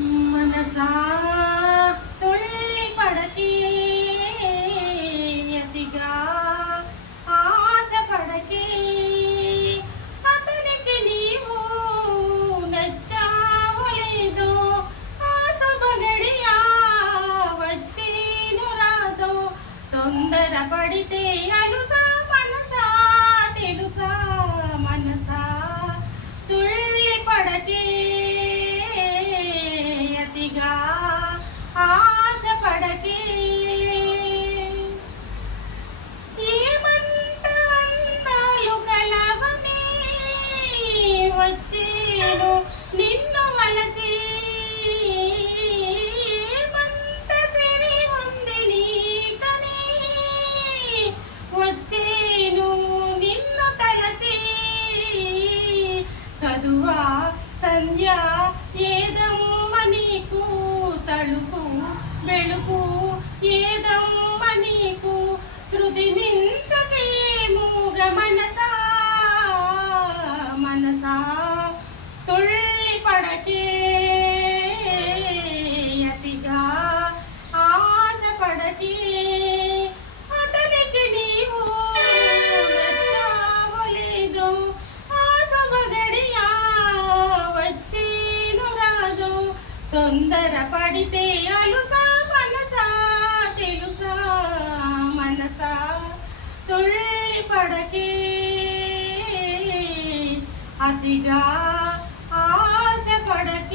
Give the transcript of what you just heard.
మనసా తుళ్ళి పడకే, అతిగా ఆశ పడకే, అతనికి నీవు నచ్చావో లేదో, ఆశ బగడియా వచ్చేను రాదో, తొందర పడితే అలుసా మనసా తెలుసా, మనసా తుళ్ళి పడకే, అతిగా ఆశ పడకే. ఏమంత అందాలు కలవనే వచ్చేను నిన్ను వలచి, ఏమంత సిరి ఉంది నీకనే వచ్చేను నిన్ను తలచి, చదువా సంధ్య ఏదమ్మ నీకు, తలుపు వెలుపు ఏదమ్మ నీకు, శృతి మించకే మూగ మనసా, మనసా తుళ్ళి పడకే, అతిగా ఆశ పడకే, అతనికి నీవు నచ్చావో లేదో, ఆశ మగడియా వచ్చేను రాదో, తొందర పడితే అలుసా మనసా తెలుసా, మనసా తుళ్ళి పడకే, అతిగా ఆశ పడకే.